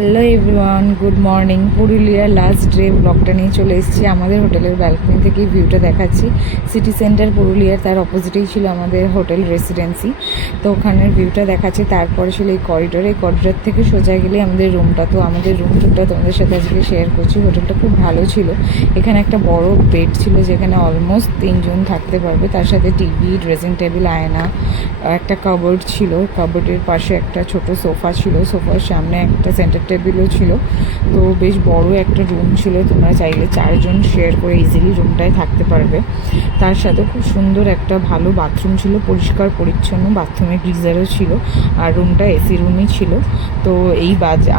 Hello everyone, good morning. পুরুলিয়ার last day ব্লগটা নিয়ে চলে এসেছি। আমাদের হোটেলের ব্যালকনি থেকে ভিউটা দেখাচ্ছি। সিটি সেন্টার পুরুলিয়ার, তার অপোজিটেই ছিল আমাদের হোটেল রেসিডেন্সি। তো ওখানের ভিউটা দেখাচ্ছি। তারপরে ছিল এই করিডোর থেকে সোজা গেলে আমাদের রুমটা। তো আমাদের রুম টুরটা তোমাদের সাথে আজকে শেয়ার করছি। হোটেলটা খুব ভালো ছিল। এখানে একটা বড় বেড ছিল যেখানে অলমোস্ট 3 জন থাকতে পারবে। তার সাথে টিভি, ড্রেসিং টেবিল, আয়না, একটা কাবোর্ড ছিল। কাবোর্ডের পাশে একটা ছোট সোফা ছিল। সোফার সামনে একটা সেন্টার টেবিলও ছিল। তো বেশ বড় একটা রুম ছিল। তোমরা চাইলে 4 জন শেয়ার করে ইজিলি রুমটায় থাকতে পারবে। তার সাথে খুব সুন্দর একটা ভালো বাথরুম ছিল, পরিষ্কার পরিচ্ছন্ন। বাথরুমে গিজারও ছিল। আর রুমটা এসি রুমই ছিল। তো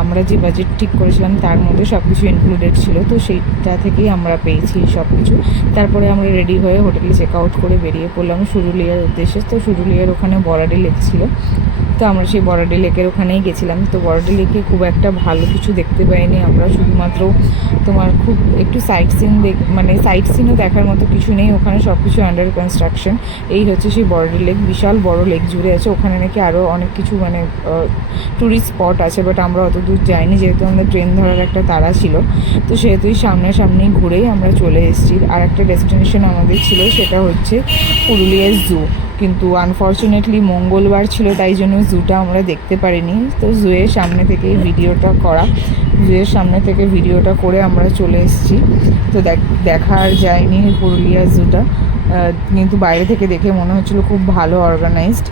আমরা যে বাজেট ঠিক করেছিলাম তার মধ্যে সব কিছু ইনক্লুডেড ছিল। তো সেইটা থেকেই আমরা পেয়েছি সব কিছু। তারপরে আমরা রেডি হয়ে হোটেলে চেক আউট করে বেরিয়ে পড়লাম সুরুলিয়ার উদ্দেশ্যে। তো সুরুলিয়ার ওখানে বরাডি লেক ছিল। তো আমরা সেই বরাডি লেকের ওখানেই গেছিলাম। তো বরাডি লেকে খুব একটা ভালো কিছু দেখতে পাইনি আমরা। শুধুমাত্র তোমার খুব একটু সাইট সিনও দেখার মতো কিছু নেই ওখানে। সব কিছু আন্ডার কনস্ট্রাকশন। এই হচ্ছে সেই বরাডি লেক। বিশাল বড় লেক জুড়ে আছে। ওখানে নাকি আরও অনেক কিছু ট্যুরিস্ট স্পট আছে, বাট আমরা অত দূর যাইনি যেহেতু আমাদের ট্রেন ধরার একটা তাড়া ছিল। তো সেহেতুই সামনাসামনি ঘুরেই আমরা চলে এসেছি। আর একটা ডেস্টিনেশন আমাদের ছিল, সেটা হচ্ছে পুরুলিয়ার জু। কিন্তু আনফর্চুনেটলি মঙ্গলবার ছিল, তাই জন্য জুটা আমরা দেখতে পারিনি। তো জুয়ের সামনে থেকে ভিডিওটা করে আমরা চলে এসেছি। তো দেখা আর যায়নি পুরুলিয়া জুটা, কিন্তু বাইরে থেকে দেখে মনে হচ্ছিলো খুব ভালো অর্গানাইজড।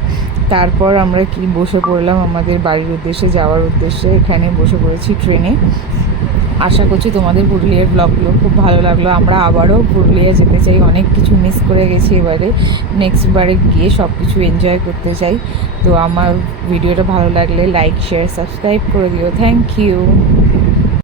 তারপর আমরা বসে পড়লাম আমাদের বাড়ির উদ্দেশ্যে যাওয়ার উদ্দেশ্যে। এখানে বসে পড়েছি ট্রেনে। আশা করছি তোমাদের পুরুলিয়ার ব্লগগুলো খুব ভালো লাগলো। আমরা আবারও পুরুলিয়া যেতে চাই। অনেক কিছু মিস করে গেছি এবারে। নেক্সটবারে গিয়ে সব কিছু এনজয় করতে চাই। তো আমার ভিডিওটা ভালো লাগলে লাইক, শেয়ার, সাবস্ক্রাইব করে দিও। Thank you.